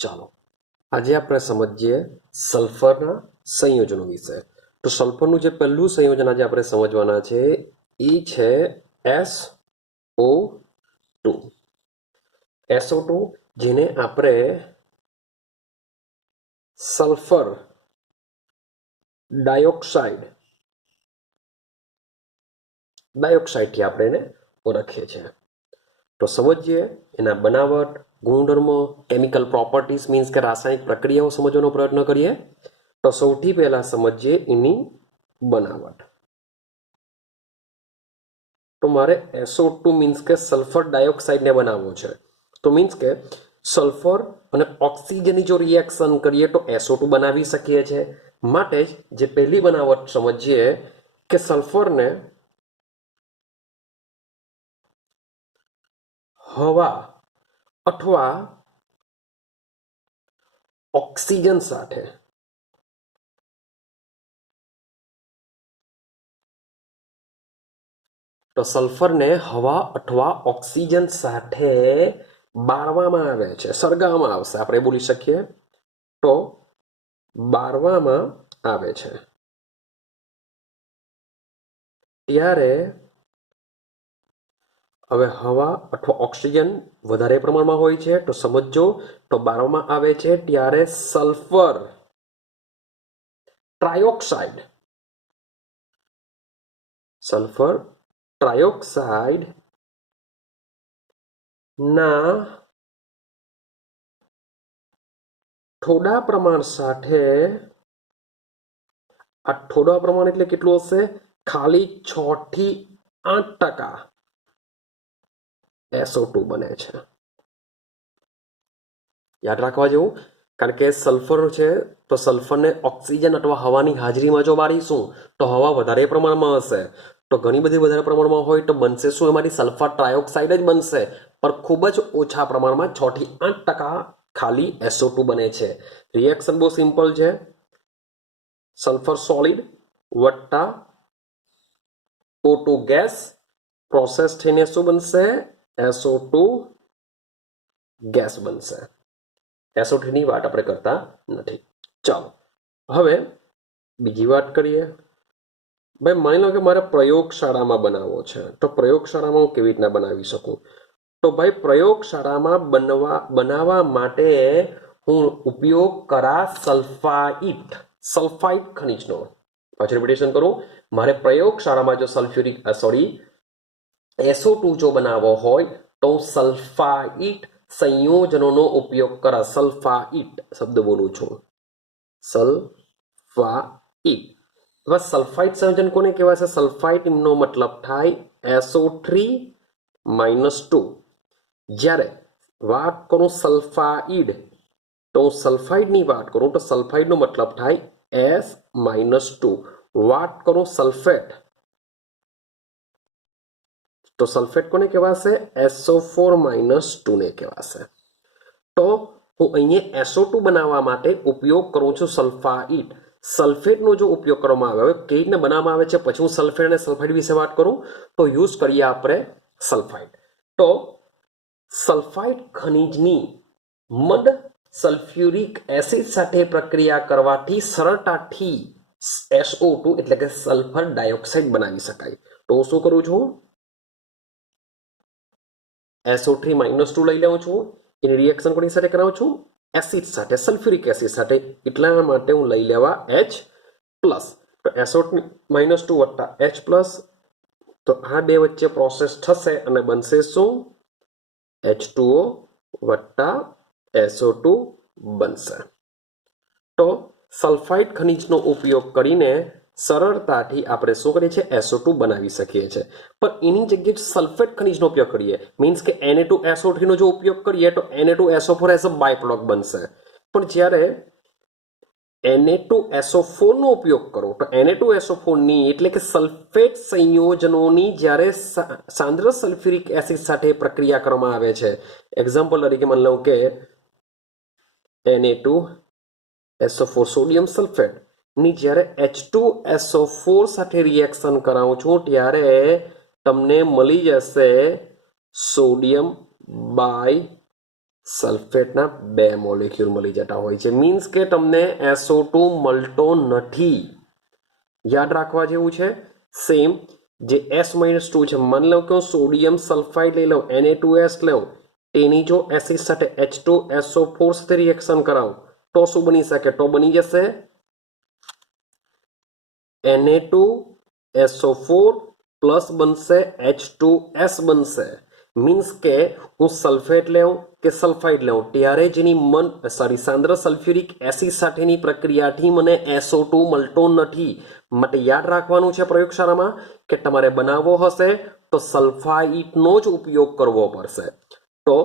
ચાલો આજે આપણે સમજીએ સલ્ફરના સંયોજનો વિશે। તો સલ્ફરનું જે પહેલું સંયોજન આજે આપણે સમજવાના છે એ છે SO2। SO2 જેને આપણે સલ્ફર ડાયોક્સાઇડથી આપણે એને ઓળખીએ છીએ। તો સમજીએ એના બનાવટ, ગુણધર્મો, કેમિકલ પ્રોપર્ટીઝ મીન્સ કે રાસાયણિક પ્રક્રિયાઓ સમજવાનો પ્રયત્ન કરીએ। તો સૌથી પહેલા સમજીએ એની બનાવટ। તો મારે SO2 મીન્સ કે સલ્ફર ડાયોક્સાઇડને બનાવવો છે। તો મીન્સ કે સલ્ફર અને ઓક્સિજનની જો રિએક્શન કરીએ તો SO2 બનાવી શકીએ છીએ। માટે જ જે પહેલી બનાવટ સમજીએ કે સલ્ફરને હવા અથવા ઓક્સિજન સાથે તો સલ્ફરને હવા અથવા ઓક્સિજન સાથે બાળવામાં આવે છે, સળગાવવામાં આવશે, આપણે બોલી શકીએ તો બાળવામાં આવે છે। ત્યારે હવે હવા અથવા ઓક્સિજન વધારે પ્રમાણમાં હોય છે તો સમજો તો બાળવામાં આવે છે ત્યારે સલ્ફર ટ્રાયોક્સાઇડ ના થોડા પ્રમાણ સાથે, આ થોડા પ્રમાણ એટલે કેટલું હશે? ખાલી 6 થી 8% SO2 બને છે। યાદ રાખવા જેવું, કારણ કે સલ્ફર છે તો સલ્ફરને ઓક્સિજન અથવા હવાની હાજરીમાં જો બાળીશું તો હવા વધારે પ્રમાણમાં હશે, તો ઘણી બધી વધારે પ્રમાણમાં હોય તો બનશે શું? એમાંથી સલ્ફર ટ્રાયોક્સાઇડ જ બનશે, પણ ખૂબ જ ઓછા પ્રમાણમાં 6 થી 8% ખાલી SO2 બને છે। રિએક્શન બહુ સિમ્પલ છે, સલ્ફર સોલિડ વત્તા O2 ગેસ પ્રોસેસ થઈને શું બનશે? SO2 ગેસ બનશે। SO2 ની વાત આપણે કરતા નથી। ચાલો હવે બીજી વાત કરીએ। ભાઈ માની લો કે મારે પ્રયોગશાળામાં બનાવવો છે, તો પ્રયોગશાળામાં હું કેવી રીતના બનાવી શકું? તો ભાઈ પ્રયોગશાળામાં બનાવવા માટે હું ઉપયોગ કરા સલ્ફાઇડ ખનિજનો। પાછું રિપીટેશન કરું, મારે પ્રયોગશાળામાં જો SO2 જો બનાવવો હોય તો હું સલ્ફાઇડ સંયોજનોનો ઉપયોગ કરા। સલ્ફાઇડ શબ્દ બોલું છું, સલ્ફાઇડ। હવે સલ્ફાઇડ સંયોજન કોને કહેવાય છે? સલ્ફાઇડનો મતલબ થાય SO3-2। જ્યારે વાત કરું સલ્ફાઇડ, તો હું સલ્ફાઇડની વાત કરું તો સલ્ફાઇડનો મતલબ થાય S-2। વાત કરું સલ્ફેટ, તો સલ્ફેટ કોને કહેવાશે? SO4-2 ને કહેવાશે। તો હું અહીંયા SO2 બનાવવા માટે ઉપયોગ કરું છું સલ્ફાઇડ। સલ્ફેટનો જો ઉપયોગ કરવામાં આવે, કેવી રીતના બનાવવામાં આવે છે પછી હું સલ્ફેટ અને સલ્ફાઇડ વિશે વાત કરું, તો યુઝ કરીએ આપણે સલ્ફાઇડ। તો સલ્ફાઇડ ખનિજની મદ સલ્ફ્યુરિક એસિડ સાથે પ્રક્રિયા કરવાથી સરળતાથી SO2 એટલે કે સલ્ફર ડાયોક્સાઇડ બનાવી શકાય। તો હું શું કરું છું? SO3-2 લઈ લઉં છું, એની રિએક્શન કોની સાથે કરાવું છું? એસિડ સાથે, સલ્ફ્યુરિક એસિડ સાથે। એટલા માટે હું લઈ લેવા H+, તો SO3-2 વત્તા H+, તો આ બે વચ્ચે પ્રોસેસ થશે અને બનશે શું? H2O વત્તા SO2 બનશે। તો સલ્ફાઇડ ખનિજનો ઉપયોગ કરીને સરળતાથી આપણે શું કરીએ છીએ? SO2 બનાવી શકીએ છીએ। પણ એની જગ્યાએ સલ્ફેટ ખનિજનો ઉપયોગ કરીએ, મીન્સ કે Na2SO3 નો જો ઉપયોગ કરીએ તો Na2SO4 as a by product બનશે। પણ જ્યારે Na2SO4 નો ઉપયોગ કરો તો Na2SO4 ની એટલે કે સલ્ફેટ સંયોજનોની જ્યારે સાંદ્ર સલ્ફ્યુરિક એસિડ સાથે પ્રક્રિયા કરવામાં આવે છે, એક્ઝામ્પલ તરીકે માની લઉં કે Na2SO4 સોડિયમ સલ્ફેટ ની જ્યારે H2SO4 સાથે રિએક્શન કરાવું છું ત્યારે તમને મળી જશે સોડિયમ બાય સલ્ફેટના 2 મોલેક્યુલ મળી જતા હોય છે. મીન્સ કે તમને SO2 મળતો નથી. યાદ રાખવા જેવું છે. સેમ જે S-2 છે, માની લો કે હું સોડિયમ સલ્ફાઇડ લઈ લઉં, Na2S લઉં, તેની જો એસિડ સાથે H2SO4 સાથે રિએક્શન કરાવું તો શું બની શકે? તો બની જશે Na2SO4 પ્લસ બનશે H2S બનશે. મીન્સ કે હું સલ્ફેટ લેવું કે સલ્ફાઇડ લેવું ત્યારે જેની સાંદ્ર સલ્ફ્યુરિક એસિડ સાથેની પ્રક્રિયાથી મને SO2 મળતો નથી. માટે યાદ રાખવાનું છે પ્રયોગશાળામાં કે તમારે બનાવવો હશે તો સલ્ફાઇડનો જ ઉપયોગ કરવો પડશે. તો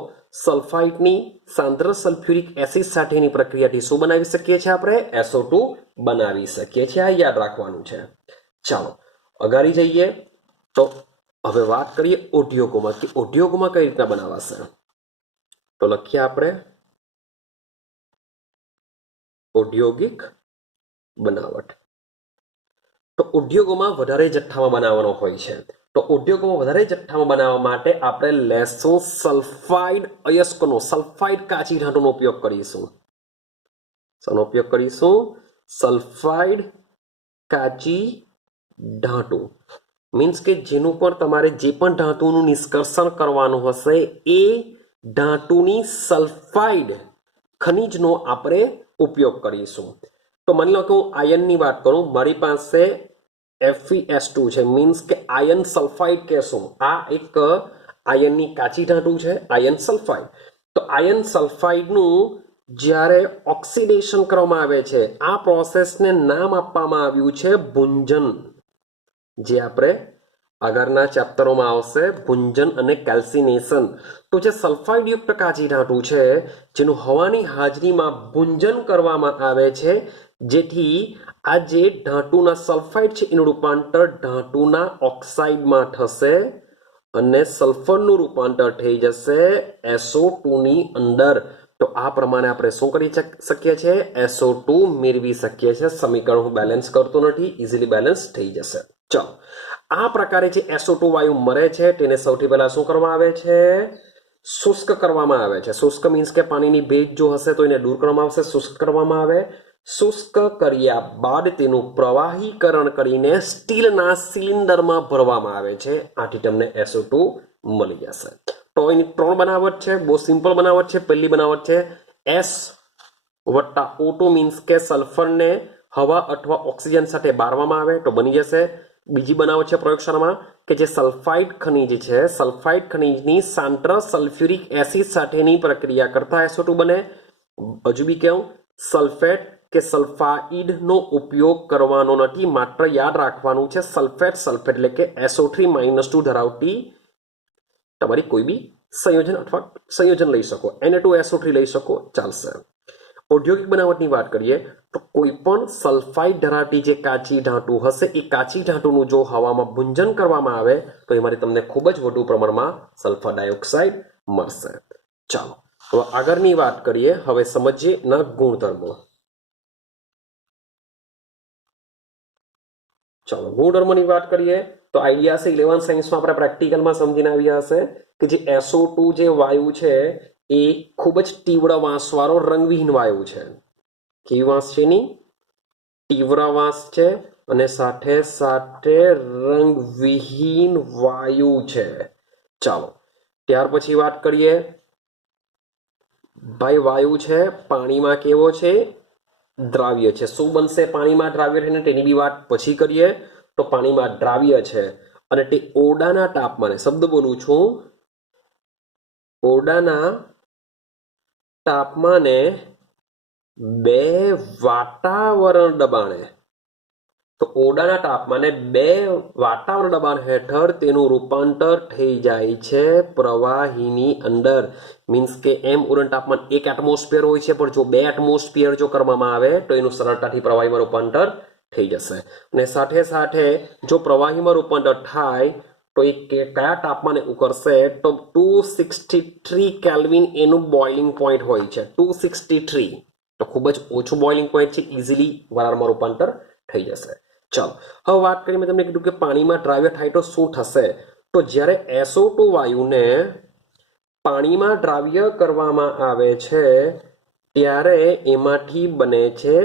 સલ્ફાઇડની સાંદ્ર સલ્ફ્યુરિક એસિડ સાથેની પ્રક્રિયાથી શું બનાવી શકીએ છીએ? આપણે SO2 બનાવી શકીએ છીએ. આ યાદ રાખવાનું છે. ચાલો અગાડી જઈએ. તો હવે વાત કરીએ ઉદ્યોગોમાં કે ઉદ્યોગોમાં કઈ રીતના બનાવાશે. તો લખીએ આપણે ઔદ્યોગિક બનાવટ. તો ઉદ્યોગોમાં વધારે જથ્થામાં બનાવવાનો હોય છે. તો ઉદ્યોગોમાં વધારે જથ્થામાં બનાવવા માટે આપણે લેશું સલ્ફાઇડ અયસ્કનો, સલ્ફાઇડ કાચી ધાતુનો ઉપયોગ કરીશું. શેનો ઉપયોગ કરીશું? સલ્ફાઇડ કાચી ધાતુ. મીન્સ કે જેનું પણ તમારે જે પણ ધાતુનું નિષ્કર્ષણ કરવાનું હશે એ ધાતુની સલ્ફાઇડ ખનિજનો આપણે ઉપયોગ કરીશું. તો માની લો કે હું આયનની વાત કરું, મારી પાસે FeS2 છે, મીન્સ કે આયન સલ્ફાઇડ કહેશું. આ એક આયનની કાચી ધાતુ છે, આયન સલ્ફાઇડ. તો આયન સલ્ફાઇડનું જ્યારે ઓક્સિડેશન કરવામાં આવે છે, આ પ્રોસેસને નામ આપવામાં આવ્યું છે ભુંજન. જે આપણે આગળના ચેપ્ટરોમાં આવશે, ભુંજન અને કેલ્સિનેશન. તો જે સલ્ફાઇડ યુક્ત કાચી ધાતુ છે જેનું હવાની હાજરીમાં ભુંજન કરવામાં આવે છે, જેથી આ જે ધાતુના સલ્ફાઇડ છે એનું રૂપાંતર ધાતુના ઓક્સાઇડમાં થશે અને સલ્ફરનું રૂપાંતર થઈ જશે SO2 ની અંદર. તો આ પ્રમાણે આપણે શું કરી શકીએ છીએ? SO2 મેળવી શકીએ છીએ. સમીકરણ હું બેલેન્સ કરતો નથી, ઇઝીલી બેલેન્સ થઈ જશે. ચલો આ પ્રકારે જે SO2 વાયુ મરે છે તેને સૌથી પહેલા શું કરવામાં આવે છે? શુષ્ક કરવામાં આવે છે. શુષ્ક મીન્સ કે પાણીની ભેજ જો હશે તો એને દૂર કરવામાં આવશે, શુષ્ક કરવામાં આવે. શુષ્ક કર્યા બાદ તેનું પ્રવાહીકરણ કરીને સ્ટીલના સિલિન્ડરમાં ભરવામાં આવે છે. આથી તમને SO2 મળી જશે. તો એની 3 બનાવટ છે, બહુ સિમ્પલ બનાવટ છે. પહેલી બનાવટ છે S+O2 મીન્સ કે સલ્ફરને હવા અથવા ઓક્સિજન સાથે બાળવામાં આવે તો બની જશે. બીજી બનાવટ છે પ્રયોગશાળામાં કે જે સલ્ફાઇડ ખનિજ છે, સલ્ફાઇડ ખનિજની સાંદ્ર સલ્ફ્યુરિક એસિડ સાથેની પ્રક્રિયા કરતા SO2 બને. હજુ બી કેવું? સલ્ફેટ કે સલ્ફાઇડનો ઉપયોગ કરવાનો નથી, માત્ર યાદ રાખવાનું છે સલ્ફેટ એટલે કે SO3-2 ધરાવતી તમારી કોઈ બી સંયોજન અથવા સંયોજન લઈ શકો. Na2SO3 લઈ શકો, ચાલશે. ઔદ્યોગિક બનાવટની વાત કરીએ તો કોઈ પણ સલ્ફાઇડ ધરાવતી જે કાચી ધાતુ હશે એ કાચી ધાતુનું જો હવામાં ભુંજન કરવામાં આવે તો એમાંથી તમને ખૂબ જ વધુ પ્રમાણમાં સલ્ફર ડાયોક્સાઇડ મળશે. ચાલો હવે આગળની વાત કરીએ. હવે સમજીએ ના ગુણધર્મો. ચાલો ગુણધર્મોની વાત કરીએ તો આઈડિયા છે 11th સાયન્સમાં આપણે પ્રેક્ટિકલમાં સમજીને આવ્યા હશે કે જે SO2 જે વાયુ છે એ ખૂબ જ તીવ્ર વાંસવાળો રંગવિહીન વાયુ છે. કેવી વાંસ છે? એની તીવ્ર વાંસ છે અને સાથે સાથે રંગવિહીન વાયુ છે. ચાલો ત્યાર પછી વાત કરીએ ભાઈ વાયુ છે પાણીમાં કેવો છે? દ્રાવ્ય છે. શું બનશે પાણીમાં દ્રાવ્ય થઈને તેની બી વાત પછી કરીએ. તો પાણીમાં દ્રાવ્ય છે અને તે ઓરડાના તાપમાને, શબ્દ બોલું છું, ઓરડાના તાપમાને 2 વાતાવરણ દબાણે, તો ઓરડાના તાપમાને 2 વાતાવરણ દબાણ હેઠળ તેનું રૂપાંતર થઈ જાય છે પ્રવાહીની અંદર. મીન્સ કે એમ ઓરડાનું તાપમાન 1 એટમોસ્ફિયર હોય છે, પણ જો 2 એટમોસ્ફિયર જો કરવામાં આવે તો એનું સરળતાથી પ્રવાહીમાં રૂપાંતર થઈ જશે. અને સાથે સાથે જો પ્રવાહીમાં રૂપાંતર થાય તો એ કયા તાપમાને ઉકળશે? તો 263 કેલ્વિન એનું બોઇલિંગ પોઈન્ટ હોય છે. 263 તો ખૂબ જ ઓછું બોઇલિંગ પોઈન્ટ છે, ઇઝીલી વરાળમાં રૂપાંતર થઈ જશે. ચાલો હવે વાત કરીએ. મેં તમને કીધું કે પાણીમાં દ્રાવ્ય થાય તો શું થશે? તો જ્યારે SO2 વાયુને પાણીમાં દ્રાવ્ય કરવામાં આવે છે ત્યારે એમાંથી બને છે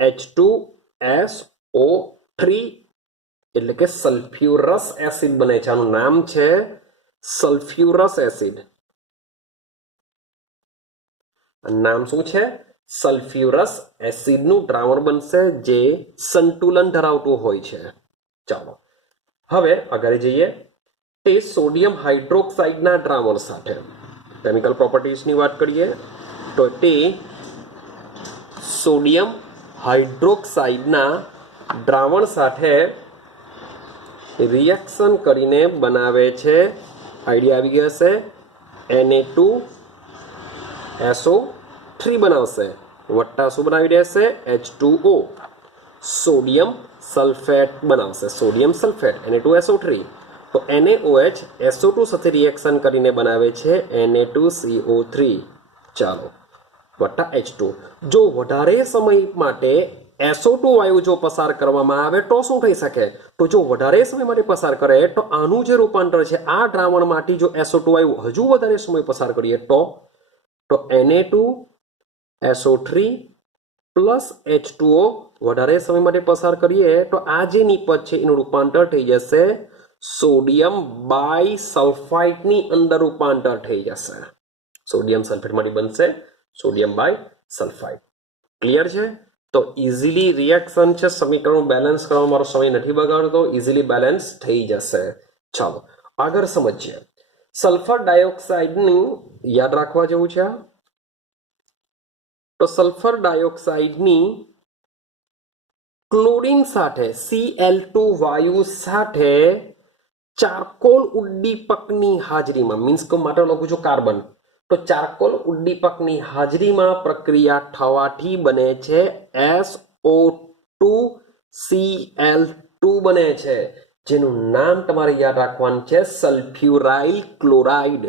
H2SO3 એટલે કે સલ્ફ્યુરસ એસિડ બને છે. આનું નામ છે સલ્ફ્યુરસ એસિડ. નામ શું છે? સલ્ફ્યુરસ એસિડનું દ્રાવણ બનશે જે સંતુલન ધરાવતું હોય છે. ચાલો હવે આગળ જઈએ. તે સોડિયમ હાઇડ્રોક્સાઇડના દ્રાવણ સાથે કેમિકલ પ્રોપર્ટીઝની વાત કરીએ તો તે સોડિયમ હાઇડ્રોક્સાઇડના દ્રાવણ સાથે રિએક્શન કરીને બનાવે છે. આઈડિયા આવી ગયો હશે. Na2SO3 બનાવશે વત્તા શું બનાવી દેશે? H2O સોડિયમ સલ્ફેટ બનાવશે. સોડિયમ સલ્ફેટ Na2SO3 તો NaOH SO2 સાથે રિએક્શન કરીને બનાવે છે Na2CO3. ચાલો વત્તા H2. જો વધારે સમય માટે SO2 વાયુ જો પસાર કરવામાં આવે તો શું થઈ શકે? તો જો વધારે સમય માટે પસાર કરે તો આનું જે રૂપાંતર છે આ દ્રાવણમાંથી જો SO2 વાયુ હજુ વધારે સમય પસાર કરીએ તો Na2SO3 પ્લસ H2O વધારે સમય માટે પસાર કરીએ તો આ જે નિપજ છે એનું રૂપાંતર થઈ જશે સોડિયમ બાયસલ્ફાઇડની અંદર રૂપાંતર થઈ જશે. સોડિયમ સલ્ફેટમાંથી બનશે સોડિયમ બાયસલ્ફાઇડ. ક્લિયર છે? તો ઇઝીલી રિએક્શન છે. સમીકરણ બેલેન્સ કરવા મારો સમય નથી બગાડતો. ઇઝીલી બેલેન્સ થઈ જશે. ચાલો આગળ સમજીએ. સલ્ફર ડાયોક્સાઇડનું યાદ રાખવા જેવું છે. તો સલ્ફર ડાયોક્સાઇડની ક્લોરીન સાથે Cl2 વાયુ સાથે ચારકોલ ઉદ્દીપકની હાજરીમાં મીન્સ કે માટે લખું છું કાર્બન. તો ચારકોલ ઉદ્દીપકની હાજરીમાં પ્રક્રિયા થવાથી બને છે SO2Cl2 બને છે જેનું નામ તમારે યાદ રાખવાનું છે સલ્ફ્યુરાઇલ ક્લોરાઇડ.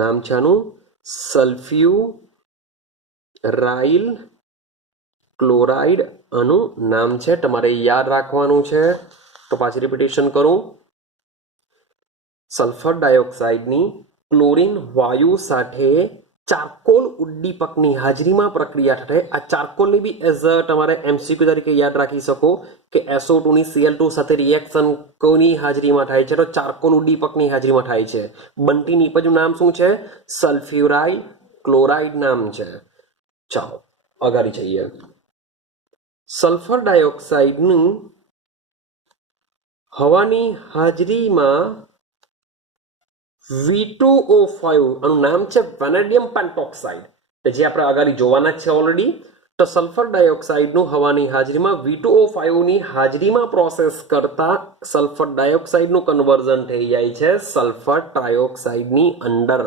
નામ છે આનું સલ્ફ્યુરાઇલ ક્લોરાઇડ. આનું નામ છે તમારે યાદ રાખવાનું છે. તો પાછી રિપીટેશન કરું. સલ્ફર ડાયોક્સાઇડની ક્લોરીન વાયુ સાથે ચારકોલ ઉદ્દીપકની હાજરીમાં પ્રક્રિયા થાય. આ ચારકોલની બી એઝ તમારે MCQ તરીકે યાદ રાખી શકો કે SO2 ની Cl2 સાથે રિએક્શન કોની હાજરીમાં થાય છે? તો ચારકોલ ઉદ્દીપકની હાજરીમાં થાય છે. બનતી નિપજનું નામ શું છે? સલ્ફ્યુરાઇલ ક્લોરાઇડ નામ છે. ચાલો આગળ જઈએ. સલ્ફર ડાયોક્સાઇડનું હવાની હાજરીમાં V2O5 આનું નામ છે વેનેડિયમ પેન્ટોક્સાઇડ જે આપણે આગળ જોવાના છે ઓલરેડી. તો સલ્ફર ડાયોક્સાઇડનું હવાની હાજરીમાં V2O5 ની હાજરીમાં પ્રોસેસ કરતા સલ્ફર ડાયોક્સાઇડનું કન્વર્ઝન થઈ જાય છે સલ્ફર ટ્રાયોક્સાઇડની અંદર.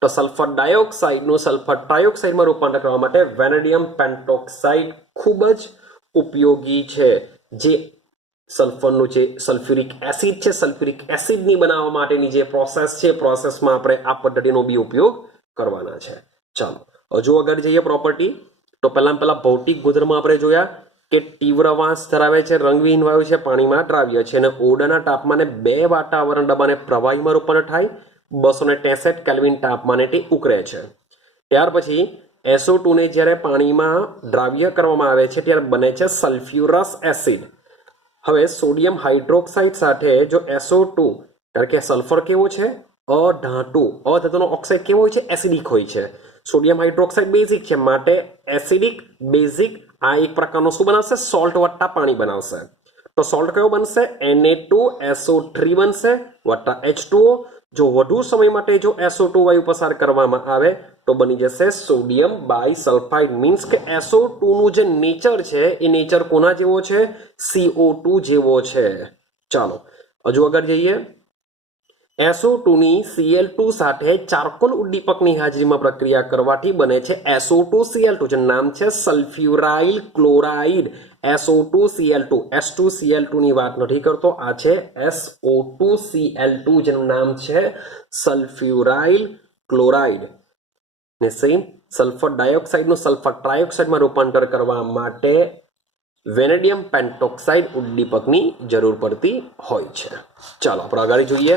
તો સલ્ફર ડાયોક્સાઇડનું સલ્ફર ટ્રાયોક્સાઇડમાં રૂપાંતર કરવા માટે વેનેડિયમ પેન્ટોક્સાઇડ ખૂબ જ ઉપયોગી છે. જે સલ્ફરનું જે સલ્ફ્યુરિક એસિડ છે સલ્ફ્યુરિક એસિડની બનાવવા માટેની જે પ્રોસેસ છે પ્રોસેસમાં આપણે આ પદ્ધતિનો બી ઉપયોગ કરવાના છે. ચાલો હજુ આગળ જઈએ પ્રોપર્ટી. તો પહેલા ભૌતિક ગુણધર્મો આપણે જોયા કે તીવ્ર વાસ ધરાવે છે, રંગવિહીન વાયુ છે, પાણીમાં દ્રાવ્ય છે અને ઓરડાના તાપમાને 2 વાતાવરણ દબાણે પ્રવાહીમાં રૂપાંતર થાય. 263 કેલ્વિન તાપમાને તે ઉકળે છે. ત્યાર પછી SO2 ને જ્યારે પાણીમાં દ્રાવ્ય કરવામાં આવે છે ત્યારે બને છે સલ્ફ્યુરસ એસિડ. હવે સોડિયમ હાઇડ્રોક્સાઇડ સાથે જો SO2 કારણ કે સલ્ફર કેવો છે? અધાતુનો ઓક્સાઇડ કેવો હોય છે? એસિડિક હોય છે. સોડિયમ હાઇડ્રોક્સાઇડ બેઝિક છે માટે એસિડિક બેઝિક આ એક પ્રકારનો શું બનાવશે? સોલ્ટ વત્તા પાણી બનાવશે. તો સોલ્ટ કયો બનશે? Na2SO3 બનશે વત્તા H2O. જો વધુ સમય માટે જો SO2 વાયુ પસાર કરવામાં આવે તો બની જશે સોડિયમ બાયસલ્ફાઇડ. મીન્સ કે SO2 નું જે નેચર છે એ નેચર કોના જેવો છે? CO2 જેવો છે. ચાલો હજુ આગળ જઈએ. SO2 ની Cl2 સાથે ચારકોલ ઉદ્દીપકની હાજરીમાં પ્રક્રિયા કરવાથી બને છે SO2Cl2 જે નામ છે સલ્ફ્યુરાઇલ ક્લોરાઇડ. SO2Cl2 S2Cl2 ની વાત નથી કરતો. આ છે SO2Cl2 જેનું નામ છે સલ્ફ્યુરાઇલ ક્લોરાઇડ. ને સેમ સલ્ફર ડાયોક્સાઇડનું સલ્ફર ટ્રાયોક્સાઇડમાં રૂપાંતર કરવા માટે વેનેડિયમ પેન્ટોક્સાઇડ ઉદ્દીપકની જરૂર પડતી હોય છે. ચાલો આપણે આગળ જોઈએ.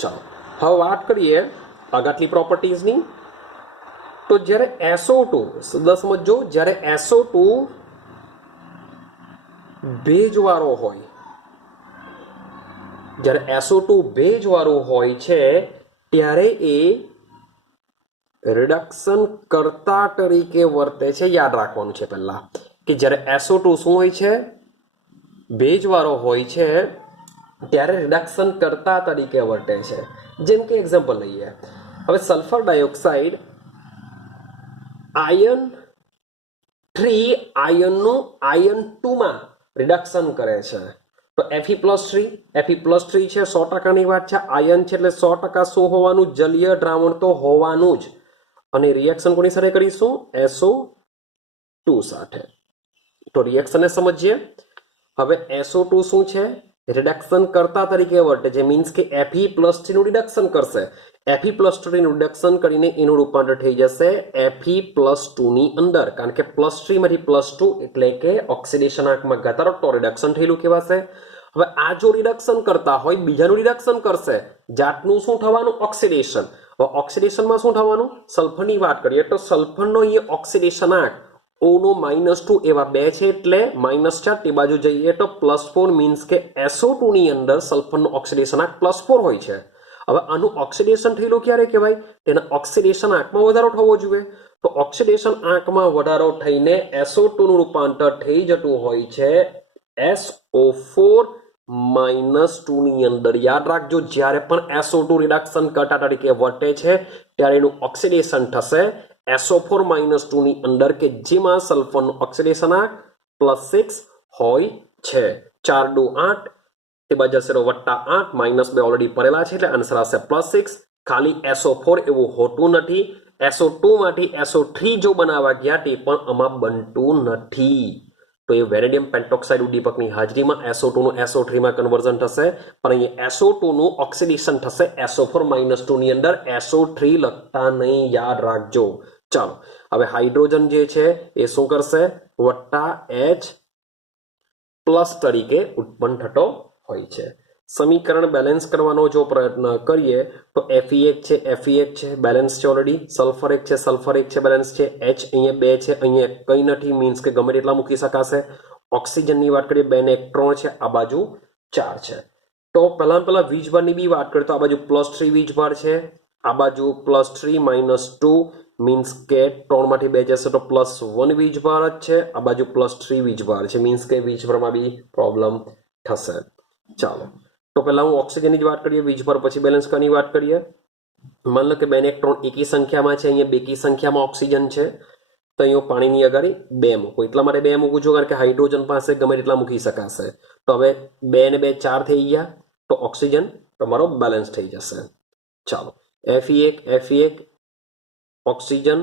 ચાલો હવે વાત કરીએ આગળની પ્રોપર્ટીઝની. તો જ્યારે SO2 સમજો, જ્યારે SO2 ભેજવાળો હોય, જ્યારે SO2 ભેજવાળું હોય છે ત્યારે એ રિડક્શન કર્તા તરીકે વર્તે છે. યાદ રાખવાનું છે પહેલા કે જ્યારે SO2 શું હોય છે, ભેજવાળો હોય છે ત્યારે રિડક્શન કર્તા તરીકે વર્તે છે. જેમ કે એક્ઝામ્પલ લઈએ, હવે સલ્ફર ડાયોક્સાઇડ આયન 3 આયનનું આયન 2 માં રિડક્શન કરે છે. તો Fe+3 Fe+3 છે, 100%ની વાત છે. આયન છે એટલે 100% શું હોવાનું, જલીય દ્રાવણ તો હોવાનું જ. અને રિએક્શન કોની સાથે કરીશું, SO2 સાથે. તો રિએક્શનને સમજીએ. હવે SO2 શું છે, રિડક્શન કરતા તરીકે વર્તે છે. મીન્સ કે Fe+3 નું રિડક્શન કરશે. Fe+3 નું રિડક્શન કરીને એનું રૂપાંતર થઈ જશે Fe+2 ની અંદર, કારણ કે +3 માંથી +2 એટલે કે ઓક્સિડેશન આંકમાં ઘટાડો, તો રિડક્શન થયેલું કહેવાશે. હવે આ જો રિડક્શન કરતા હોય, બીજાનું રિડક્શન કરશે, જાતનું શું થવાનું, ઓક્સિડેશન. હવે ઓક્સિડેશનમાં શું થવાનું, સલ્ફરની વાત કરીએ તો સલ્ફરનો અહીંયા ઓક્સિડેશન આંક O નો -2 એવા 2 છે એટલે -4. તે બાજુ જઈએ તો +4 મીન્સ કે SO2 ની અંદર સલ્ફરનો ઓક્સિડેશન આંક +4 હોય છે. હવે આનું ઓક્સિડેશન થયેલું ક્યારે કહેવાય, તેના ઓક્સિડેશન આંકમાં વધારો થવો જોઈએ. તો ઓક્સિડેશન આંકમાં વધારો થઈને SO2 નું રૂપાંતર થઈ જતું હોય છે SO4 -2 ની અંદર. યાદ રાખજો, જ્યારે પણ SO2 રિડક્શન કરતા તરીકે વર્તે છે ત્યારે એનું ઓક્સિડેશન થશે SO4 -2 ની અંદર, કે જેમાં સલ્ફરનું ઓક્સિડેશન આંક +6 હોય છે. 4 દુ 8, તે બાજુ જશે તો +8, -2 ઓલરેડી પડેલા છે એટલે આન્સર આવશે +6. ખાલી SO4 એવું હોતું નથી, SO2 માંથી SO3 જો બનાવવા ગયા તે પણ આમાં બનતું નથી. તો એ વેનેડિયમ પેન્ટોક્સાઇડ ઉદ્દીપકની હાજરીમાં SO2 નું SO3 માં કન્વર્ઝન થશે, પણ અહીંયા SO2 નું ઓક્સિડેશન થશે SO4 -2 ની અંદર. SO3 લખતા નહીં, યાદ રાખજો. ચાલો, હવે હાઇડ્રોજન જે છે એ શું કરશે, H+ તરીકે ઉત્પન્ન થતો હોય છે. સમીકરણ બેલેન્સ કરવાનો જો પ્રયત્ન કરીએ તો Fe1 છે, Fe1 છે, બેલેન્સ છે ઓલરેડી. સલ્ફર 1 છે, સલ્ફર 1 છે, બેલેન્સ છે. H અહીંયા 2 છે, અહીંયા કંઈ નથી, મીન્સ કે ગમે તેટલા મૂકી શકાશે. ઓક્સિજનની વાત કરીએ 2 ને 1 3 છે, આ બાજુ 4 છે. તો પહેલા વીજભારની બી વાત કરીએ તો આ બાજુ +3 વીજભાર છે, આ બાજુ +3 -2 મીન્સ કે 3 માંથી 2 જશે તો +1 વીજભાર જ છે. આ બાજુ +3 વીજભાર છે, મીન્સ કે વીજભારમાં બી પ્રોબ્લેમ થશે. ચાલો, તો પહેલા હું ઓક્સિજનની જ વાત કરીએ, વીજભાર પછી બેલેન્સ કરવાની વાત કરીએ. માન લો કે 2 ને 1 3 એકી સંખ્યામાં છે, અહીંયા બેકી સંખ્યામાં ઓક્સિજન છે, તો અહીંયા પાણીની અગાડી 2 મૂકું. એટલા માટે 2 મૂકું છું કારણ કે હાઇડ્રોજન પાસે ગમે તેટલા મૂકી શકાશે. તો હવે 2 ને 2 4 થઈ ગયા, તો ઓક્સિજન તમારો બેલેન્સ થઈ જશે. ચાલો, Fe1 ઓક્સિજન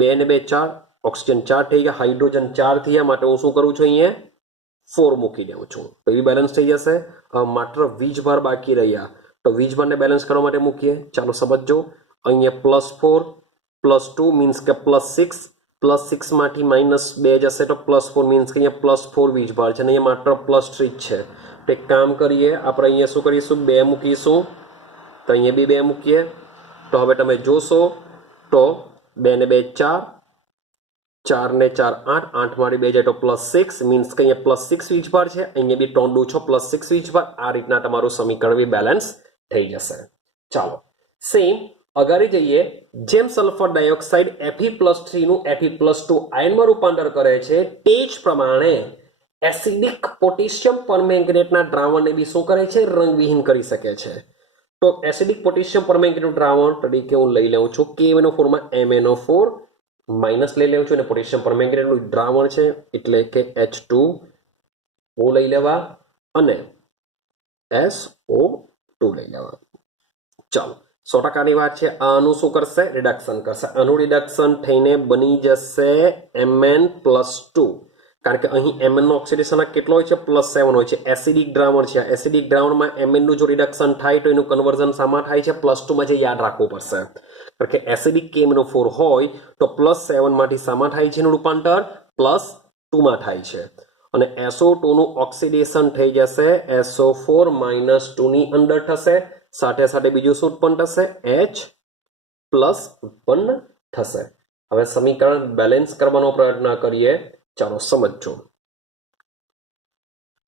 2 ને 2 4, ઓક્સિજન 4 થઈ ગયા, હાઇડ્રોજન 4 થયા, માટે હું શું કરું છું, અહીંયા 4 મૂકી દઉં છું, તો એ બેલેન્સ થઈ જશે. માત્ર વીજભાર બાકી રહ્યા, તો વીજભારને બેલેન્સ કરવા માટે મૂકીએ. ચાલો સમજો, અહીંયા +4 +2 મીન્સ કે +6, +6 માંથી -2 જશે તો +4 મીન્સ કે અહીંયા +4 વીજભાર છે, અને અહીંયા માત્ર +3 જ છે. તો એક કામ કરીએ, આપણે અહીંયા શું કરીશું, 2 મૂકીશું, તો અહીંયા બી 2 મૂકીએ. તો હવે તમે જોશો તો 2 ને 2 4, 4 ને 4 8, 8 માંથી 2 જાય તો +6 મીન્સ કે અહીંયા +6 વીજભાર છે, અહીંયા બી 3 દુ 6 +6 વીજભાર. આ રીતના તમારું સમીકરણ બી બેલેન્સ થઈ જશે. ચાલો, સેમ અગાડી જઈએ. જેમ સલ્ફર ડાયોક્સાઇડ Fe+3 નું Fe+2 આયનમાં રૂપાંતર કરે છે, તે જ પ્રમાણે એસિડિક પોટેશિયમ પરમેંગનેટના દ્રાવણને બી શું કરે છે, રંગવિહીન કરી શકે છે. તો એસિડિક પોટેશિયમ પરમેંગનેટનું દ્રાવણ તરીકે હું લઈ લઉં છું KMnO4 માં MnO4 માઇનસ લઈ લેવું છું, અને પોટેશિયમ પરમેંગનેટનું દ્રાવણ છે એટલે કે H2O લઈ લેવા અને SO2 લઈ લેવા. ચાલો, 100%ની વાત છે. આનું શું કરશે, રિડક્શન કરશે. આનું રિડક્શન થઈને બની જશે Mn+2, કારણ કે અહીં Mn નો ઓક્સિડેશન કેટલો હોય છે, +7 હોય છે. એસિડિક દ્રાવણ છે, એસિડિક દ્રાવણમાં Mn નું જો રિડક્શન થાય તો એનું કન્વર્ઝન શામાં થાય છે, +2 માં. જે યાદ રાખવું પડશે, કારણ કે એસિડિક KMnO4 હોય તો +7 માંથી શામાં થાય છે, એનું રૂપાંતર +2 માં થાય છે. અને SO2 નું ઓક્સિડેશન થઈ જશે SO4 -2 ની અંદર થશે. સાથે સાથે બીજું શું ઉત્પન્ન થશે? H પ્લસ ઉત્પન્ન થશે. હવે સમીકરણ બેલેન્સ કરવાનો પ્રયત્ન કરીએ. ચાલો સમજો.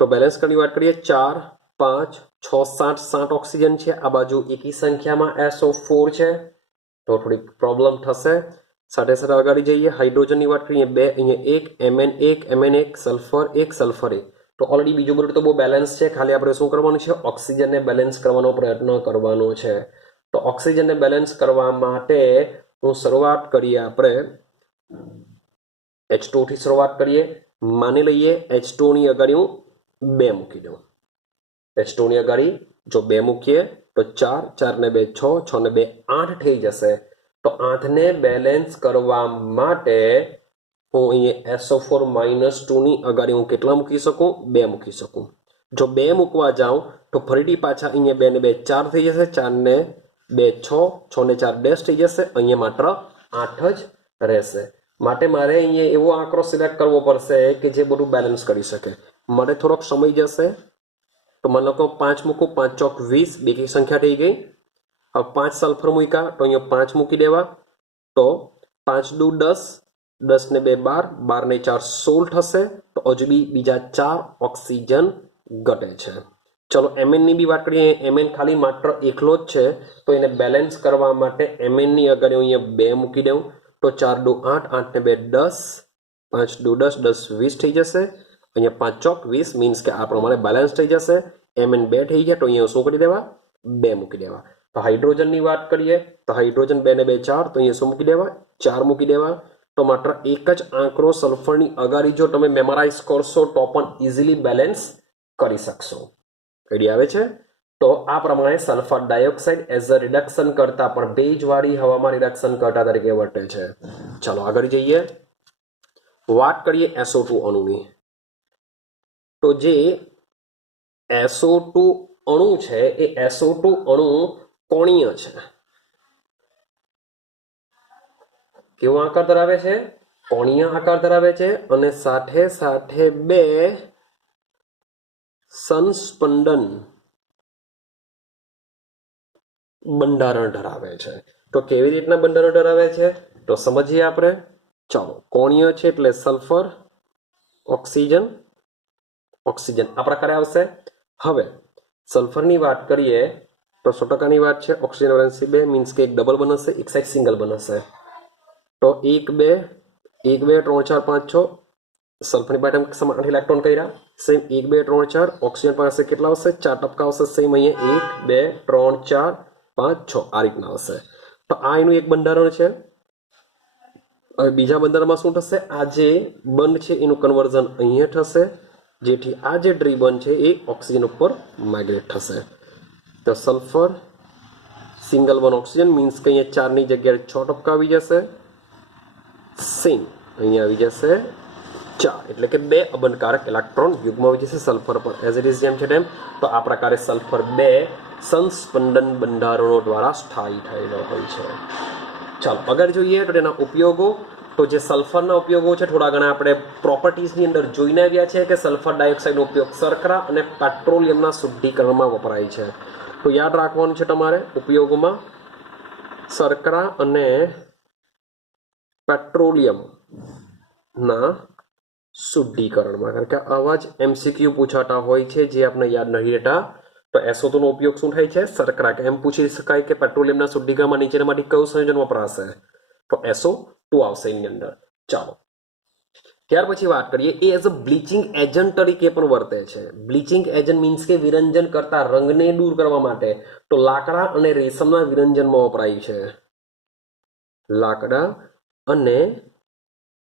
તો બેલેન્સ કરવાની વાત કરીએ. 4 5 6 7 7 ઓક્સિજન છે. આ બાજુ એકી સંખ્યામાં SO4 છે, તો થોડીક પ્રોબ્લેમ થશે. સાથે સાથે આગળ જઈએ. હાઇડ્રોજનની વાત કરીએ 2, અહીંયા 1 Mn1 સલ્ફર 1 સલ્ફર 1. તો ઓલરેડી બીજું બધું તો બહુ બેલેન્સ છે. ખાલી આપણે શું કરવાનું છે? ઓક્સિજનને બેલેન્સ કરવાનો પ્રયત્ન કરવાનો છે. તો ઓક્સિજનને બેલેન્સ કરવા માટે હું શરૂઆત કરીએ. આપણે H2 થી શરૂઆત કરીએ. માની લઈએ H2 ની આગળ હું 2 મૂકી દઉં. H2 ની આગળ જો 2 મૂકીએ તો 4 4 ને 2 6 6 ને 2 8 થઈ જશે. તો 8 ને બેલેન્સ કરવા માટે હું અહીંયા SO4 -2 ની આગળ હું કેટલા મૂકી શકું? 2 મૂકી શકું. જો 2 મૂકવા જાઉં તો ફરીથી પાછા અહીંયા 2 ને 2 4 થઈ જશે. 4 ને 2 6 6 ને 4 ડેશ થઈ જશે. અહીંયા માત્ર 8 જ રહેશે. માટે મારે અહીંયા એવો આંકડો સિલેક્ટ કરવો પડશે કે જે બધું બેલેન્સ કરી શકે. મારે થોડોક સમય જશે. તો મને કહો 5 મૂકું, 5 ચોક 20, બેકી સંખ્યા થઈ ગઈ. હવે 5 સલ્ફર મૂક્યા તો અહીંયા 5 મૂકી દેવા. તો 5 દુ 10, 10 ને 2 12, 12 ને 4 16 થશે. તો હજુ બીજા 4 ઓક્સિજન ઘટે છે. ચલો Mn ની બી વાત કરીએ. Mn ખાલી માત્ર એકલો જ છે, તો એને બેલેન્સ કરવા માટે Mn ની આગળ અહીંયા 2 મૂકી દઉં. તો 4 દુ 8, 8 ને 2 10, 5 દુ 10, 10 20 થઈ જશે. અહીંયા 5 ચોક 20 મીન્સ કે આ પ્રમાણે બેલેન્સ થઈ જશે. Mn 2 થઈ ગયા તો અહીંયા શું કરી દેવા? 2 મૂકી દેવા. તો હાઇડ્રોજનની વાત કરીએ તો હાઇડ્રોજન 2 ને 2 4, તો અહીંયા શું મૂકી દેવા? 4 મૂકી દેવા. તો માત્ર એક જ આંકડો સલ્ફરની અગાડી જો તમે મેમરાઇઝ કરશો તો પણ ઇઝીલી બેલેન્સ કરી શકશો. આઈડિયા આવે છે? તો આ પ્રમાણે sulphur dioxide as a reduction કરતા પણ ભેજવાળી હવામાં રિડક્શન કરતા તરીકે વર્તે છે. ચાલો આગળ જઈએ. વાત કરીએ SO2 અણુની. તો જે SO2 અણુ છે એ SO2 અણુ કોણીય છે. કેવો આકાર ધરાવે છે? કોણીય આકાર ધરાવે છે. અને સાથે સાથે 2 સંસ્પંદન બંધારણ ધરાવે છે. તો કેવી રીતના બંધારણ ધરાવે છે તો સમજીએ આપણે. ચાલો, કોણીય છે એટલે સલ્ફર, ઓક્સિજન, ઓક્સિજન આ પ્રકારે આવશે. હવે સલ્ફરની વાત કરીએ તો 100%ની વાત છે. ઓક્સિજન વેલેન્સી 2 મીન્સ કે એક ડબલ બનશે, એક સાઈડ સિંગલ બનશે. તો 1 2 1 2 3 4 5 6 સલ્ફરની બાજુ 8 ઇલેક્ટ્રોન કર્યા. સેમ 1 2 3 4 ઓક્સિજન પાસે કેટલા આવશે? 4 ટપકા આવશે. સેમ અહીંયા 1 2 3 4 5 6 આ રીતના આવશે. તો આ એનું એક બંધારણ છે. હવે બીજા બંધારણમાં શું થશે? આ જે બંધ છે એનું કન્વર્ઝન અહીંયા થશે, જેથી આ જે ડ્રીબન છે એ ઓક્સિજન ઉપર માઇગ્રેટ થશે. તો sulphur single one oxygen means કે અહીંયા 4 ની જગ્યાએ 6 ટપકા આવી જશે. સેમ અહીંયા આવી જશે 4, એટલે કે 2 અબંધકારક ઇલેક્ટ્રોન યુગ્મ આવી જશે સલ્ફર પર એઝ ઇટ ઇઝ જેમ છે તેમ. તો આ પ્રકારે સલ્ફર 2 સંસ્પંદન બંધારણો દ્વારા સ્થાયી થયેલો હોય છે. ચાલો આગળ જોઈએ તો તેના ઉપયોગો. તો જે સલ્ફરના ઉપયોગો છે થોડા ઘણા આપણે પ્રોપર્ટીઝની અંદર જોઈને આવ્યા છે કે સલ્ફર ડાયોક્સાઇડનો ઉપયોગ શર્કરા અને પેટ્રોલિયમના શુદ્ધિકરણમાં વપરાય છે. તો યાદ રાખવાનું છે તમારે ઉપયોગોમાં શર્કરા અને પેટ્રોલિયમના શુદ્ધિકરણમાં, કારણ કે આવા જ MCQ પૂછાતા હોય છે જે આપણે યાદ નહીં રહેતા. તો SO2 નો ઉપયોગ શું થાય છે? શર્કરા. કે એમ પૂછી શકાય કે પેટ્રોલિયમના શુદ્ધિકરણમાં નીચેનામાંથી કયું સંયોજન વપરાશે? તો SO2 આવશે એની અંદર. ચાલો ત્યાર પછી વાત કરીએ. એ એઝ અ બ્લીચિંગ એજન્ટ તરીકે પણ વર્તે છે. બ્લીચિંગ એજન્ટ મીન્સ કે વિરંજન કરતા રંગને દૂર કરવા માટે. તો લાકડા અને રેશમના વિરંજનમાં વપરાય છે. લાકડા અને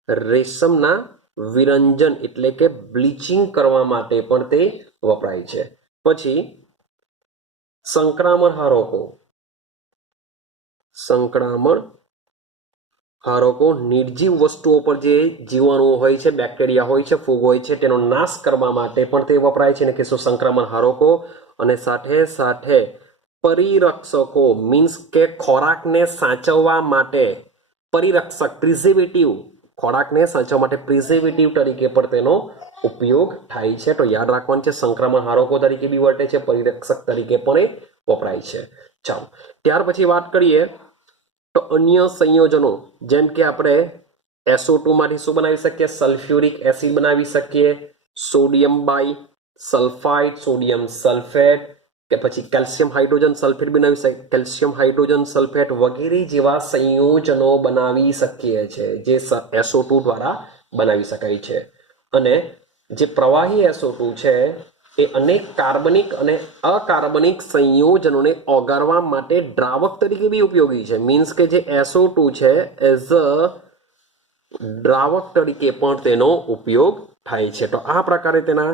રેશમના વિરંજન એટલે કે બ્લીચિંગ કરવા માટે પણ તે વપરાય છે. પછી સંક્રામણ હારકો. સંક્રામણ હારકો નિર્જીવ વસ્તુઓ પર જે જીવાણુઓ હોય છે, બેક્ટેરિયા હોય છે, ફૂગ હોય છે, તેનો નાશ કરવા માટે પણ તે વપરાય છે. ને કે શું? સંક્રામણ હારકો. અને સાથે સાથે પરિરક્ષકો મીન્સ કે ખોરાકને સાચવવા માટે પરિરક્ષક, પ્રિઝર્વેટિવ, ખોરાકને સાચવવા માટે પ્રિઝર્વેટિવ તરીકે પણ તેનો ઉપયોગ થાય છે. તો યાદ રાખવાનું છે સંક્રામણ હારકો તરીકે બી વર્તે છે, પરિરક્ષક તરીકે પણ વપરાય છે। ચાલો ત્યાર પછી વાત કરીએ તો અન્ય સંયોજનો, જેમ કે આપણે SO2 માંથી શું બનાવી શકીએ? સલ્ફ્યુરિક એસિડ બનાવી શકીએ, sodium bisulphide, sodium sulphate, કે પછી કેલ્શિયમ હાઇડ્રોજન સલ્ફેટ બનાવી શકીએ, કેલ્શિયમ હાઇડ્રોજન સલ્ફેટ વગેરે જેવા સંયોજનો બનાવી શકીએ છે, જે SO2 દ્વારા બનાવી શકાય છે। અને જે પ્રવાહી SO2 છે એ અનેક કાર્બનિક અને અકાર્બનિક સંયોજનોને ઓગાળવા માટે દ્રાવક તરીકે બી ઉપયોગી છે। મીન્સ કે જે SO2 છે એઝ અ દ્રાવક તરીકે પણ તેનો ઉપયોગ થાય છે। તો આ પ્રકારે તેના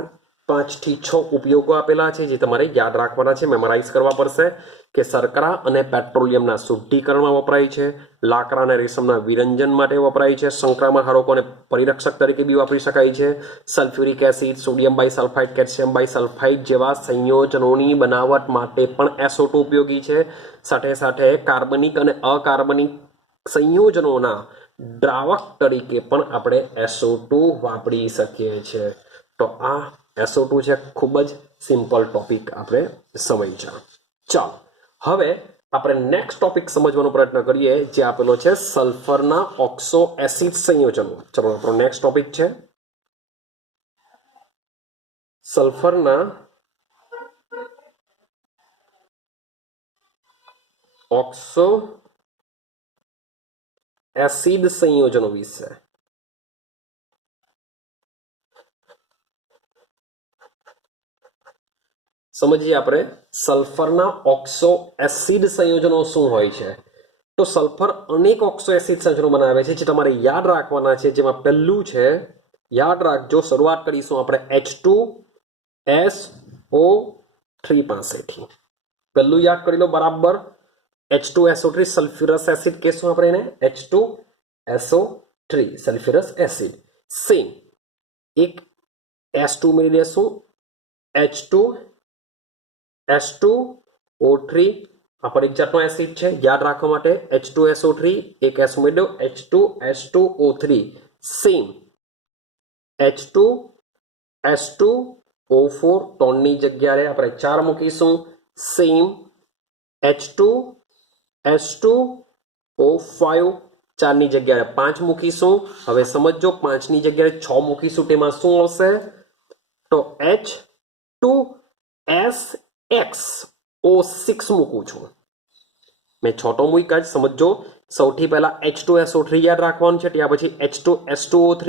5 થી 6 ઉપયોગો આપેલા છે, જે તમારે યાદ રાખવાના છે, મેમરાઇઝ કરવા પડશે કે શર્કરા અને પેટ્રોલિયમના શુદ્ધિકરણમાં વપરાય છે, લાકડા અને રેશમના વિરંજન માટે વપરાય છે, સંક્રામક હારકો અને પરિરક્ષક તરીકે બી વાપરી શકાય છે, સલ્ફ્યુરિક એસિડ, સોડિયમ બાયસલ્ફાઇડ, કેલ્શિયમ બાયસલ્ફાઇડ જેવા સંયોજનોની બનાવટ માટે પણ SO2 ઉપયોગી છે। સાથે સાથે કાર્બનિક અને અકાર્બનિક સંયોજનોના દ્રાવક તરીકે પણ આપણે SO2 વાપરી શકીએ છીએ। તો આ SO2 છે, ખૂબ જ સિમ્પલ ટોપિક આપણે સમજ્યા। ચાલો હવે આપણે નેક્સ્ટ ટોપિક સમજવાનો પ્રયત્ન કરીએ, જે આપેલો છે સલ્ફરના ઓક્સો એસિડ સંયોજનો। ચલો આપણો નેક્સ્ટ ટોપિક છે સલ્ફરના ઓક્સો એસિડ સંયોજનો વિશે। સમજીએ આપણે સલ્ફરના ઓક્સો એસિડ સંયોજનો શું હોય છે। તો સલ્ફર અનેક ઓક્સો એસિડ સંયોજનો બનાવે છે, જે તમારે યાદ રાખવાના છે। જેમાં પહેલું છે, યાદ રાખજો, શરૂઆત કરીશું આપણે H2SO3 પાસેથી। પહેલું યાદ કરી લો બરાબર, H2SO3 સલ્ફ્યુરસ એસિડ કહેશું આપણે એને, H2SO3 સલ્ફ્યુરસ એસિડ। સેમ એક S2 ઉમેરી દેશું, H2SO3 આ પર એક જાતનો એસિડ છે, યાદ રાખવા માટે H2SO3 એક S ઉમેરી દો, H2SO3 સેમ H2SO4 ત્રણની જગ્યાએ આપણે 4 મૂકીશું, સેમ H2SO5 ચારની જગ્યાએ 5 મૂકીશું। હવે સમજો 5ની જગ્યાએ 6 મૂકીશું, તેમાં શું આવશે? તો H2SXO6 મૂકું છું, મેં 6 તો મૂક્યા જ, સમજો। સૌથી પહેલા H2SO3 યાદ રાખવાનું છે, ત્યાર પછી H2S2O3,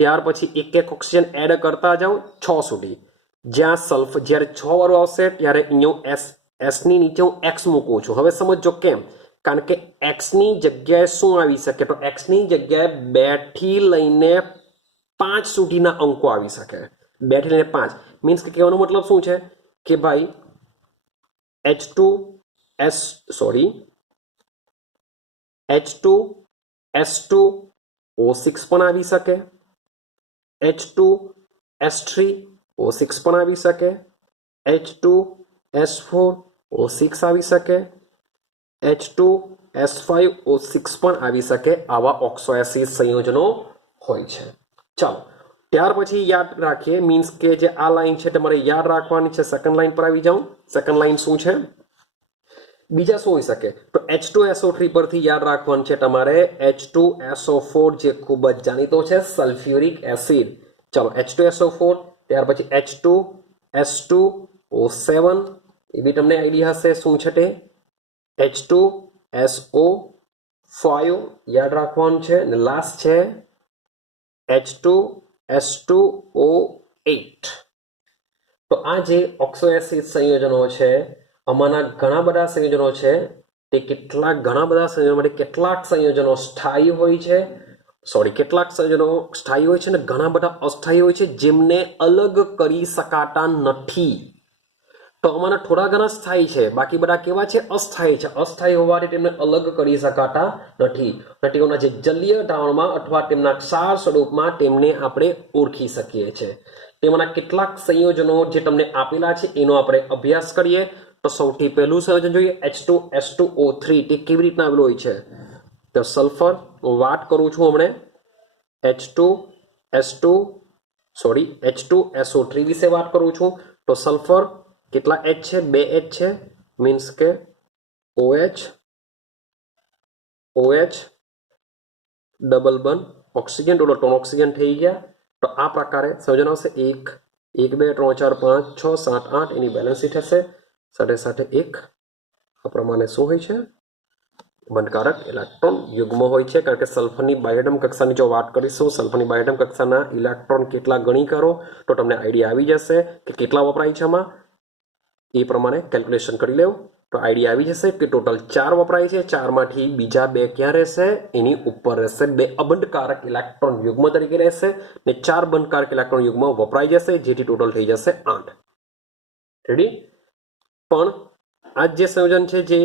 ત્યાર પછી એક એક ઓક્સિજન એડ કરતા જાઓ 6 સુધી। જ્યાં સલ્ફર જ્યારે 6 વાળું આવશે ત્યારે અહીંયા S ની નીચે હું X મૂકું છું। હવે સમજો કેમ? કારણ કે X ની જગ્યાએ શું આવી શકે? તો X ની જગ્યાએ 2 થી લઈને 5 સુધીના અંકો આવી શકે। 2 થી લઈને 5 મીન્સ કે કહેવાનો મતલબ શું છે કે ભાઈ H2S2O6 પણ આવી શકે, H2S3O6 પણ આવી શકે, H2S4O6 આવી શકે, H2S5O6 પણ આવી શકે। આવા ઓક્સો એસિડ સંયોજનો હોય છે। ચાલો ત્યાર પછી યાદ રાખીએ, મીન્સ કે જે આ લાઈન છે તમારે યાદ રાખવાની છે। સેકન્ડ લાઈન પર આવી જાઉં। સેકન્ડ લાઈન શું છે? બીજા શું હોઈ શકે? તો H2SO3 પરથી યાદ રાખવાનું છે તમારે H2SO4, જે ખૂબ જ જાણીતો છે, સલ્ફ્યુરિક એસિડ। ચાલો H2SO4, ત્યાર પછી H2S2O7 એ બી તમને આઈડિયા હશે શું છે તે, H2SO5 યાદ રાખવાનું છે, અને લાસ્ટ છે H2S2O8। તો આ જે ઓક્સો એસિડ સંયોજનો છે, આમાંના ઘણા બધા સંયોજનો છે, તે ઘણા બધા સંયોજનો માટે કેટલાક સંયોજનો સ્થાયી હોય છે, કેટલાક સંયોજનો સ્થાયી હોય છે અને ઘણા બધા અસ્થાયી હોય છે, જેમને અલગ કરી શકાતા નથી। તો આમાંના થોડા ઘણા સ્થાયી છે, બાકી બધા કેવા છે? અસ્થાયી છે। અસ્થાયી હોવાથી તેમને અલગ કરી શકાતા નથી, તેઓના જે જલીય દ્રાવણમાં અથવા તેમના ક્ષાર સ્વરૂપમાં તેમને આપણે ઓળખી શકીએ છીએ। તેમાંના કેટલાક સંયોજનો જે તમને આપેલા છે એનો આપણે અભ્યાસ કરીએ। તો સૌથી પહેલું સંયોજન જોઈએ H2S2O3, તે કેવી રીતના આવેલું હોય છે? તો સલ્ફર વાત કરું છું હમણે H2SO3 વિશે વાત કરું છું। તો સલ્ફર કેટલા H છે? 2 H છે, મીન્સ કે OH OH ડબલ બંધ ઓક્સિજન ટોટલ 3 ઓક્સિજન થઈ ગયા. તો આ પ્રકારે સંયોજન આવશે 1 1 2 3 4 5 6 7 8 એની બેલેન્સી થશે. સાથે સાથે 1 આ પ્રમાણે શું હોય છે બંધકારક ઇલેક્ટ્રોન યુગ્મ હોય છે. કારણ કે સલ્ફરની બાયોએટમ કક્ષાની જો વાત કરીશું, સલ્ફરની બાયોએટમ કક્ષાના ઇલેક્ટ્રોન કેટલા ગણી કરો તો તમને આઈડિયા આવી જશે કે કેટલા વપરાય છે આમાં. એ પ્રમાણે કેલ્ક્યુલેશન કરી લેવું તો આઈડિયા આવી જશે કે ટોટલ 4 વપરાય છે. 4 માંથી બીજા 2 ક્યાં રહેશે? એની ઉપર રહેશે. 2 અબંધકારક ઇલેક્ટ્રોન યુગ્મ તરીકે રહેશે ને 4 બંધકારક ઇલેક્ટ્રોન યુગ્મ વપરાઈ જશે, જેથી ટોટલ થઈ જશે 8. રેડી? પણ આ જે સંયોજન છે જે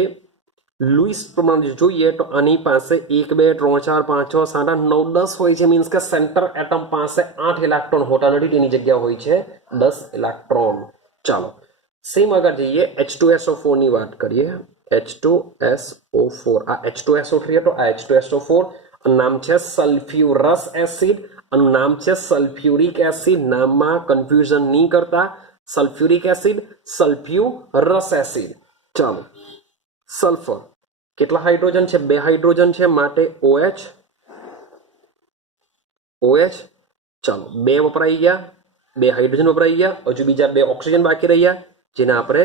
લુઈસ પ્રમાણે જોઈએ તો આની પાસે 1 2 3 4 5 6 7 8 9 10 હોય છે. મીન્સ કે સેન્ટર એટમ પાસે 8 ઇલેક્ટ્રોન હોતા નથી, તેની જગ્યા હોય છે 10 ઇલેક્ટ્રોન. ચાલો સેમ આગળ જઈએ, H2SO4 ની વાત કરીએ. H2SO4 આ H2SO3 હતો, આ H2SO4 નામ છે સલ્ફ્યુરસ એસિડ, આનું નામ છે સલ્ફ્યુરિક એસિડ. નામમાં કન્ફ્યુઝન નહીં કરતા. Sulphuric acid, sulphurous acid. ચાલો સલ્ફર કેટલા હાઇડ્રોજન છે? 2 હાઇડ્રોજન છે, માટે OH ચાલો 2 વપરાઈ ગયા, 2 હાઇડ્રોજન વપરાઈ ગયા. હજુ બીજા 2 ઓક્સિજન બાકી રહ્યા, જેને આપણે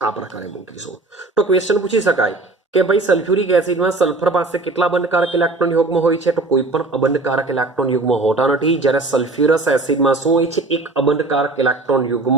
આ પ્રકારે મૂકીશું. તો ક્વેશ્ચન પૂછી શકાય કે ભાઈ સલ્ફ્યુરિક એસિડમાં સલ્ફર પાસે કેટલા બંધકારક ઇલેક્ટ્રોન યુગ્મ હોય છે? તો કોઈ પણ અબંધકારક ઇલેક્ટ્રોન યુગ્મ હોતા નથી. જ્યારે સલ્ફ્યુરસ એસિડમાં શું હોય છે? એક અબંધકારક ઇલેક્ટ્રોન યુગ્મ